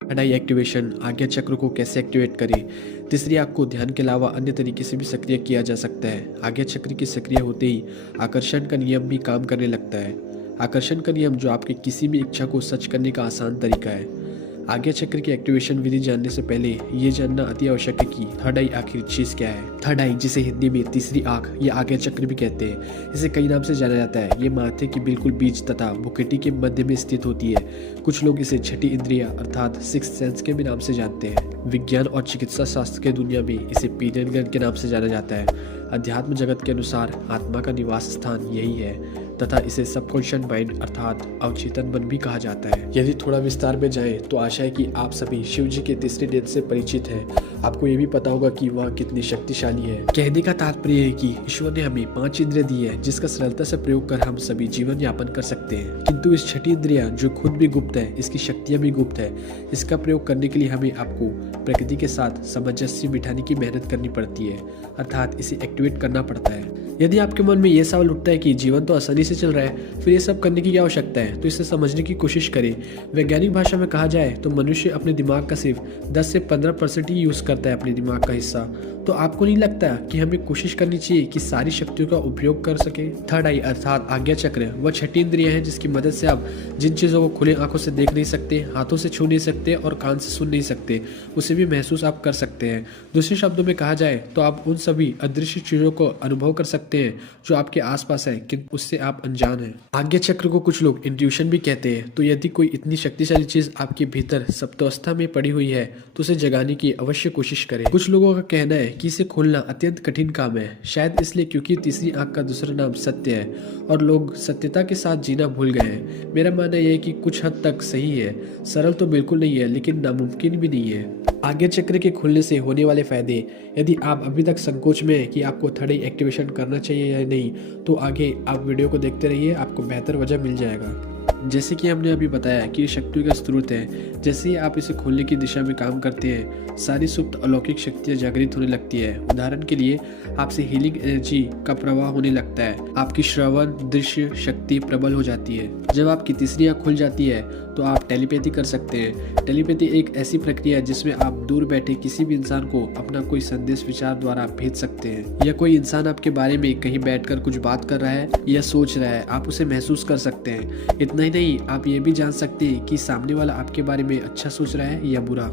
Third activation, आज्ञा चक्र को कैसे एक्टिवेट करें। तीसरी आंख को ध्यान के अलावा अन्य तरीके से भी सक्रिय किया जा सकता है। आज्ञा चक्र की सक्रिय होते ही आकर्षण का नियम भी काम करने लगता है। आकर्षण का नियम जो आपकी किसी भी इच्छा को सच करने का आसान तरीका है। आज्ञा चक्र की एक्टिवेशन विधि जानने से पहले ये जानना अति आवश्यक है कि थर्ड आई आखिर चीज क्या है। थर्ड आई, जिसे हिंदी में तीसरी आंख या आज्ञा चक्र भी कहते हैं, इसे कई नाम से जाना जाता है। ये माथे के बिल्कुल बीच तथा भुकेटी के मध्य में स्थित होती है। कुछ लोग इसे छठी इंद्रिया अर्थात सिक्स्थ सेंस के भी नाम से जानते हैं। विज्ञान और चिकित्सा शास्त्र के दुनिया में इसे पीनियल ग्लैंड के नाम से जाना जाता है। अध्यात्म जगत के अनुसार आत्मा का निवास स्थान यही है तथा इसे सबकॉन्शियस माइंड अर्थात अवचेतन मन भी कहा जाता है। यदि थोड़ा विस्तार में जाए तो आशा है कि आप सभी शिव जी के तीसरे नेत्र से परिचित हैं। आपको ये भी पता होगा कि वह कितनी शक्तिशाली है। कहने का तात्पर्य है कि ईश्वर ने हमें 5 इंद्रिय दी है जिसका सरलता से प्रयोग कर हम सभी जीवन यापन कर सकते हैं। किंतु इस छठी इंद्रिया जो खुद भी गुप्त है, इसकी शक्तियां भी गुप्त है। इसका प्रयोग करने के लिए हमें आपको प्रकृति के साथ सामंजस्य बिठाने की मेहनत करनी पड़ती है अर्थात इसे एक्टिवेट करना पड़ता है। यदि आपके मन में यह सवाल उठता है कि जीवन तो आसानी से चल रहा है, फिर ये सब करने की क्या आवश्यकता है, तो इसे समझने की कोशिश करें। वैज्ञानिक भाषा में कहा जाए तो मनुष्य अपने दिमाग का सिर्फ 10 से 15% ही यूज करता है अपने दिमाग का हिस्सा। तो आपको नहीं लगता कि हमें कोशिश करनी चाहिए कि सारी शक्तियों का उपयोग कर सके। थर्ड आई अर्थात आज्ञा चक्र वह छठी इंद्रिय है जिसकी मदद से आप जिन चीजों को खुले आंखों से देख नहीं सकते, हाथों से छू नहीं सकते और कान से सुन नहीं सकते, उसे भी महसूस आप कर सकते हैं। दूसरे शब्दों में कहा जाए तो आप उन सभी अदृश्य चीजों को अनुभव कर सकते हैं जो आपके आसपास है किंतु उससे आप अनजान हैं। आज्ञा चक्र को कुछ लोग इंट्यूशन भी कहते हैं। तो यदि कोई इतनी शक्तिशाली चीज आपके भीतर सप्तावस्था में पड़ी हुई है तो उसे जगाने की अवश्य कोशिश करें। कुछ लोगों का कहना है कि इसे खोलना अत्यंत कठिन काम है, शायद इसलिए क्योंकि तीसरी आंख का दूसरा नाम सत्य है और लोग सत्यता के साथ जीना भूल गए हैं। मेरा मानना यह है कि कुछ हद तक सही है, सरल तो बिल्कुल नहीं है लेकिन नामुमकिन भी नहीं है। आज्ञा चक्र के खुलने से होने वाले फायदे, यदि आप अभी तक संकोच में है कि आपको थर्ड आई एक्टिवेशन करना चाहिए या नहीं, तो आगे आप वीडियो को देखते रहिए, आपको बेहतर वजह मिल जाएगा। जैसे कि हमने अभी बताया कि ये शक्तियों का स्रोत है। जैसे ही आप इसे खोलने की दिशा में काम करते हैं, सारी सुप्त अलौकिक शक्तियां जागृत होने लगती है। उदाहरण के लिए आपसे हीलिंग एनर्जी का प्रवाह होने लगता है। आपकी श्रवण दृश्य शक्ति प्रबल हो जाती है। जब आपकी तीसरी आंख खुल जाती है तो आप टेलीपैथी कर सकते हैं। टेलीपैथी एक ऐसी प्रक्रिया है जिसमें आप दूर बैठे किसी भी इंसान को अपना कोई संदेश विचार द्वारा भेज सकते हैं। या कोई इंसान आपके बारे में कहीं बैठकर कुछ बात कर रहा है या सोच रहा है, आप उसे महसूस कर सकते हैं। इतना ही नहीं, आप ये भी जान सकते हैं कि सामने वाला आपके बारे में अच्छा सोच रहा है या बुरा।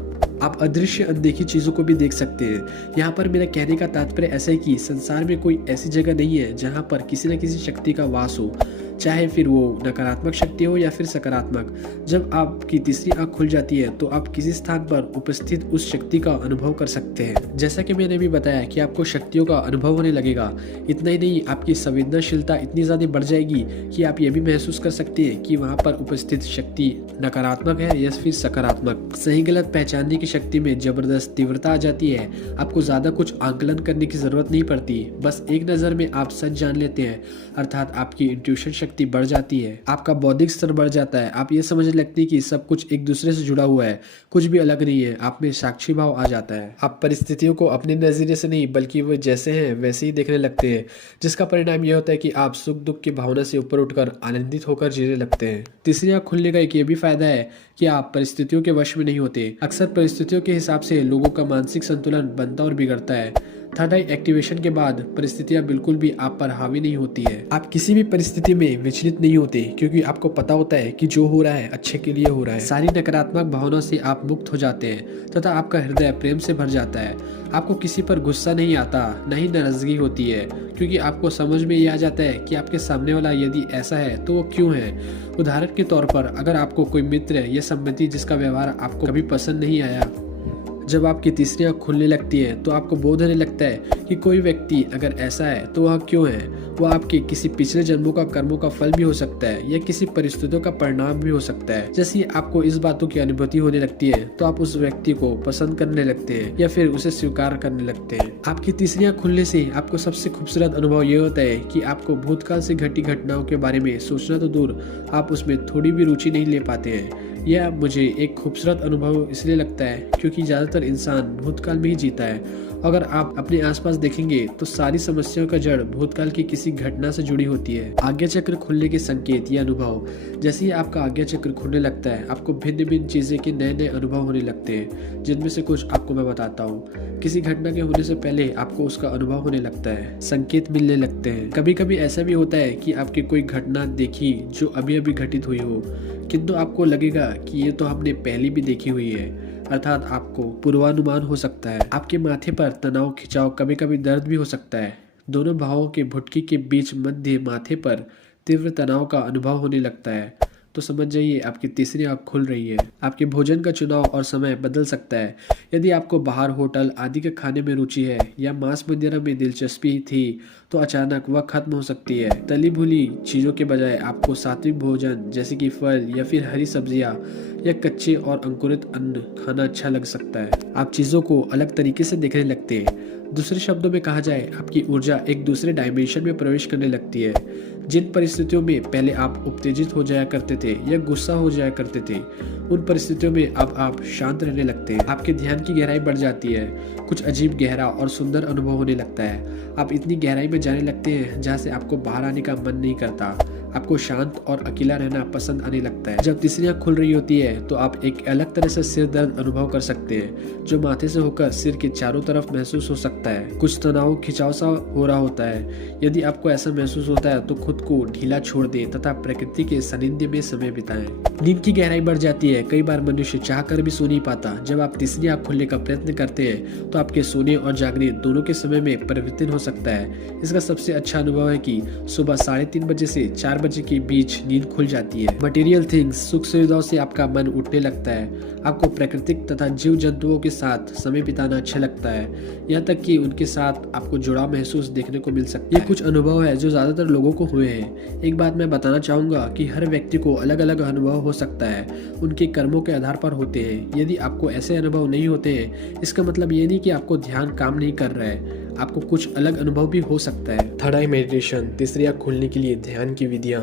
आप अदृश्य अनदेखी चीजों को भी देख सकते हैं। यहाँ पर मेरा कहने का तात्पर्य ऐसा है कि संसार में कोई ऐसी जगह नहीं है जहाँ पर किसी न किसी शक्ति का वास हो, चाहे फिर वो नकारात्मक शक्ति हो या फिर सकारात्मक। जब आपकी तीसरी आंख खुल जाती है तो आप किसी स्थान पर उपस्थित उस शक्ति का अनुभव कर सकते हैं। जैसा कि मैंने भी बताया कि आपको शक्तियों का अनुभव होने लगेगा। इतना ही नहीं, आपकी संवेदनशीलता इतनी ज्यादा बढ़ जाएगी कि आप ये भी महसूस कर सकते हैं कि वहाँ पर उपस्थित शक्ति नकारात्मक है या फिर सकारात्मक। सही गलत पहचानने की शक्ति में जबरदस्त तीव्रता आ जाती है। आपको ज्यादा कुछ आंकलन करने की जरूरत नहीं पड़ती, बस एक नजर में आप सच जान लेते हैं अर्थात आपकी इंट्यूशन शक्ति बढ़ जाती है। आपका बौद्धिक स्तर बढ़ जाता है। आप ये समझने लगते हैं कि सब कुछ एक दूसरे से जुड़ा हुआ है, कुछ भी अलग नहीं है। आप में साक्षी भाव आ जाता है। आप परिस्थितियों को अपने नजरिए से नहीं बल्कि वो जैसे हैं वैसे ही देखने लगते हैं, जिसका परिणाम यह होता है कि आप सुख दुख की भावना से ऊपर उठकर आनंदित होकर जीने लगते हैं। तीसरी आंख खुलने का एक ये भी फायदा है कि आप परिस्थितियों के वश में नहीं होते। अक्सर परिस्थितियों के हिसाब से लोगों का मानसिक संतुलन बनता और बिगड़ता है। थर्ड आई एक्टिवेशन के बाद परिस्थितियां बिल्कुल भी आप पर हावी नहीं होती है। आप किसी भी परिस्थिति में विचलित नहीं होते क्योंकि आपको पता होता है कि जो हो रहा है अच्छे के लिए हो रहा है। सारी नकारात्मक भावनाओं से आप मुक्त हो जाते हैं तथा आपका हृदय प्रेम से भर जाता है। आपको किसी पर गुस्सा नहीं आता, न ही नाराजगी होती है, क्योंकि आपको समझ में ये आ जाता है कि आपके सामने वाला यदि ऐसा है तो वो क्यों है। उदाहरण के तौर पर, अगर आपको कोई मित्र या संबंधी जिसका व्यवहार आपको कभी पसंद नहीं आया, जब आपकी तीसरी आंख खुलने लगती है तो आपको बोध होने लगता है कि कोई व्यक्ति अगर ऐसा है तो वह क्यों है। वह आपके किसी पिछले जन्मों का कर्मों का फल भी हो सकता है या किसी परिस्थितियों का परिणाम भी हो सकता है। जैसे ही आपको इस बातों की अनुभूति होने लगती है तो आप उस व्यक्ति को पसंद करने लगते हैं या फिर उसे स्वीकार करने लगते हैं। आपकी तीसरी आंख खुलने से आपको सबसे खूबसूरत अनुभव ये होता है कि आपको भूतकाल से घटी घटनाओं के बारे में सोचना तो दूर, आप उसमें थोड़ी भी रुचि नहीं ले पाते हैं। यह मुझे एक खूबसूरत अनुभव इसलिए लगता है क्योंकि ज़्यादातर इंसान भूतकाल में ही जीता है अगर आप अपने आसपास देखेंगे तो सारी समस्याओं का जड़ भूतकाल की किसी घटना से जुड़ी होती है। आज्ञा चक्र खुलने के संकेत या अनुभव। जैसे ही आपका आज्ञा चक्र खुलने लगता है, आपको भिन्न भिन्न चीजें के नए नए अनुभव होने लगते हैं, जिनमें से कुछ आपको मैं बताता हूँ। किसी घटना के होने से पहले आपको उसका अनुभव होने लगता है, संकेत मिलने लगते हैं। कभी कभी ऐसा भी होता है कि आपकी कोई घटना देखी जो अभी अभी घटित हुई हो, किंतु आपको लगेगा कि ये तो हमने पहले भी देखी हुई है, अर्थात आपको पूर्वानुमान हो सकता है। आपके माथे पर तनाव, खिंचाव, कभी कभी दर्द भी हो सकता है। दोनों भावों के भुटकी के बीच मध्य माथे पर तीव्र तनाव का अनुभव होने लगता है, तो समझ जाइए आपकी तीसरी आंख खुल रही है। आपके भोजन का चुनाव और समय बदल सकता है। यदि आपको बाहर होटल आदि के खाने में रुचि है या मांस वगैरह में दिलचस्पी थी, तो अचानक वह खत्म हो सकती है। तली भुली चीजों के बजाय आपको सात्विक भोजन जैसे कि फल या फिर हरी सब्जियां या कच्चे और अंकुरित अन्न खाना अच्छा लग सकता है। आप चीजों को अलग तरीके से देखने लगते हैं। दूसरे शब्दों में कहा जाए, आपकी ऊर्जा एक दूसरे डायमेंशन में प्रवेश करने लगती है। जिन परिस्थितियों में पहले आप उत्तेजित हो जाया करते थे या गुस्सा हो जाया करते थे, उन परिस्थितियों में अब आप शांत रहने लगते हैं। आपके ध्यान की गहराई बढ़ जाती है। कुछ अजीब, गहरा और सुंदर अनुभव होने लगता है। आप इतनी गहराई में जाने लगते हैं जहाँ से आपको बाहर आने का मन नहीं करता। आपको शांत और अकेला रहना पसंद आने लगता है। जब तीसरी आंख खुल रही होती है तो आप एक अलग तरह से सिर दर्द अनुभव कर सकते हैं, जो माथे से होकर सिर के चारों तरफ महसूस हो सकता है। कुछ तनाव, खिंचाव सा हो रहा होता है। यदि आपको ऐसा महसूस होता है तो खुद को ढीला छोड़ दें तथा प्रकृति के सानिध्य में समय बिताएं। नींद की गहराई बढ़ जाती है। कई बार मनुष्य चाह कर भी सो नहीं पाता। जब आप तीसरी आंख खोलने का प्रयत्न करते हैं तो आपके सोने और जागने दोनों के समय में परिवर्तन हो सकता है। इसका सबसे अच्छा अनुभव है कि सुबह 3:30 बजे से 4 बजे के बीच नींद खुल जाती है। मटेरियल थिंग्स, सुख सुविधाओं से आपका मन उठने लगता है। आपको प्राकृतिक तथा जीव जंतुओं के साथ समय बिताना अच्छा लगता है, यहाँ तक कि उनके साथ आपको जुड़ाव महसूस देखने को मिल सकता है। ये कुछ अनुभव है जो ज्यादातर लोगों को हुए हैं। एक बात मैं बताना चाहूंगा कि हर व्यक्ति को अलग अलग अनुभव हो सकता है, उनके कर्मों के आधार पर होते हैं। यदि आपको ऐसे अनुभव नहीं होते हैं, इसका मतलब ये नहीं कि आपको ध्यान काम नहीं कर रहा है, आपको कुछ अलग अनुभव भी हो सकता है। थर्ड आई मेडिटेशन, तीसरी आंख खोलने के लिए ध्यान की विधियां।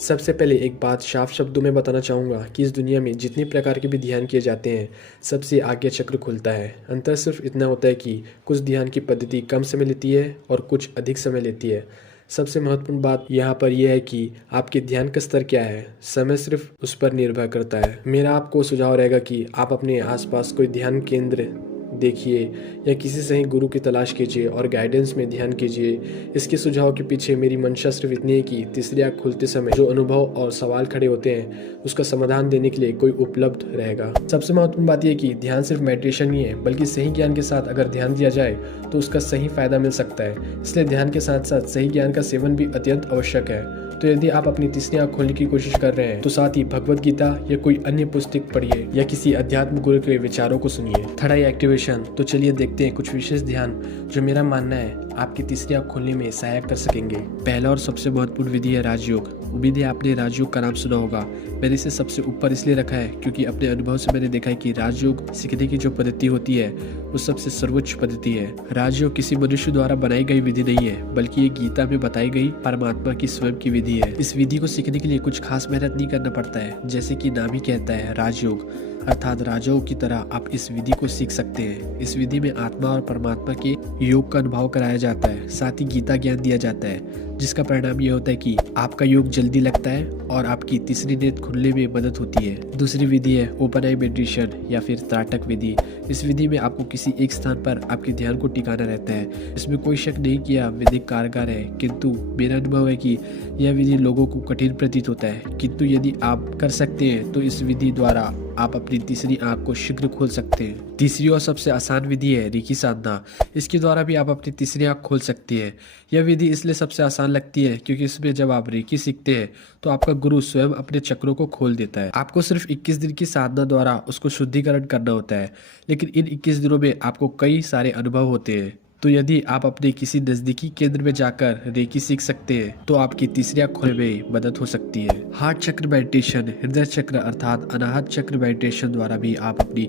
सबसे पहले एक बात साफ शब्दों में बताना चाहूँगा कि इस दुनिया में जितने प्रकार के भी ध्यान किए जाते हैं, सबसे आज्ञा चक्र खुलता है। अंतर सिर्फ इतना होता है कि कुछ ध्यान की पद्धति कम समय लेती है और कुछ अधिक समय लेती है। सबसे महत्वपूर्ण बात यहाँ पर यह है कि आपके ध्यान का स्तर क्या है, समय सिर्फ उस पर निर्भर करता है। मेरा आपको सुझाव रहेगा कि आप अपने आसपास कोई ध्यान केंद्र देखिए या किसी सही गुरु की तलाश कीजिए और गाइडेंस में ध्यान कीजिए। इसके सुझाव के पीछे मेरी मंशा सिर्फ इतनी है कि तीसरी आंख खुलते समय जो अनुभव और सवाल खड़े होते हैं, उसका समाधान देने के लिए कोई उपलब्ध रहेगा। सबसे महत्वपूर्ण बात यह कि ध्यान सिर्फ मेडिटेशन नहीं है, बल्कि सही ज्ञान के साथ अगर ध्यान दिया जाए तो उसका सही फायदा मिल सकता है। इसलिए ध्यान के साथ साथ सही ज्ञान का सेवन भी अत्यंत आवश्यक है। तो यदि आप अपनी तीसरी आंख खोलने की कोशिश कर रहे हैं तो साथ ही भगवत गीता या कोई अन्य पुस्तक पढ़िए या किसी अध्यात्म गुरु के विचारों को सुनिए। थर्ड आई एक्टिवेशन, तो चलिए देखते हैं कुछ विशेष ध्यान जो मेरा मानना है आपकी तीसरी आंख खोलने में सहायक कर सकेंगे। पहला और सबसे महत्वपूर्ण विधि है राजयोग। उम्मीद है आपने राजयोग का नाम सुना होगा। मैंने इसे सबसे ऊपर इसलिए रखा है क्योंकि अपने अनुभव से मैंने देखा है कि राजयोग सीखने की जो पद्धति होती है वो सबसे सर्वोच्च पद्धति है। राजयोग किसी मनुष्य द्वारा बनाई गई विधि नहीं है, बल्कि ये गीता में बताई गई परमात्मा की स्वयं की विधि है। इस विधि को सीखने के लिए कुछ खास मेहनत नहीं करना पड़ता है। जैसे कि नाम ही कहता है, राजयोग अर्थात राजाओं की तरह आप इस विधि को सीख सकते हैं। इस विधि में आत्मा और परमात्मा के योग का अनुभव कराया जाता है, साथ ही गीता ज्ञान दिया जाता है, जिसका परिणाम ये होता है कि आपका योग जल्दी लगता है और आपकी तीसरी नेत्र खुलने में मदद होती है। दूसरी विधि है ओपन आई मेडिटेशन या फिर त्राटक विधि। इस विधि में आपको किसी एक स्थान पर आपके ध्यान को टिकाना रहता है। इसमें कोई शक नहीं किया विधिक कारगर है, किंतु मेरा अनुभव है कि यह विधि लोगों को कठिन प्रतीत होता है, किंतु यदि आप कर सकते हैं तो इस विधि द्वारा आप अपनी तीसरी आंख को शीघ्र खोल सकते हैं। तीसरी और सबसे आसान विधि है रेकी साधना। इसके द्वारा भी आप अपनी तीसरी आंख खोल सकती है। यह विधि इसलिए सबसे आसान लगती है क्योंकि इसमें जब आप रेकी सीखते हैं तो आपका गुरु स्वयं अपने चक्रों को खोल देता है। आपको सिर्फ 21 दिन की साधना द्वारा उसको शुद्धिकरण करना होता है, लेकिन इन 21 दिनों में आपको कई सारे अनुभव होते हैं। तो यदि आप अपने किसी नजदीकी केंद्र में जाकर रेकी सीख सकते हैं तो आपकी तीसरी आंख खोलने में मदद हो सकती है। हार्ट चक्र मेडिटेशन, हृदय चक्र अर्थात अनाहत चक्र मेडिटेशन द्वारा भी आप अपनी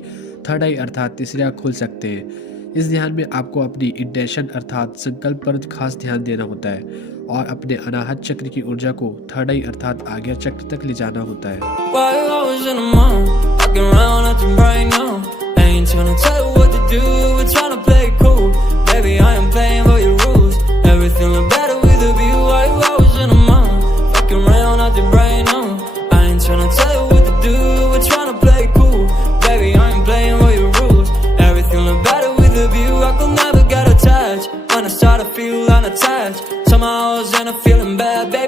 थर्ड आई अर्थात तीसरी आंख खोल सकते हैं। इस ध्यान में आपको अपनी इंटेंशन अर्थात संकल्प पर खास ध्यान देना होता है और अपने अनाहत चक्र की ऊर्जा को थर्ड आई अर्थात आज्ञा चक्र तक ले जाना होता है। Ain't tryna tell you what to do, we're tryna play cool. bad. Somehow I was in a feeling bad, baby.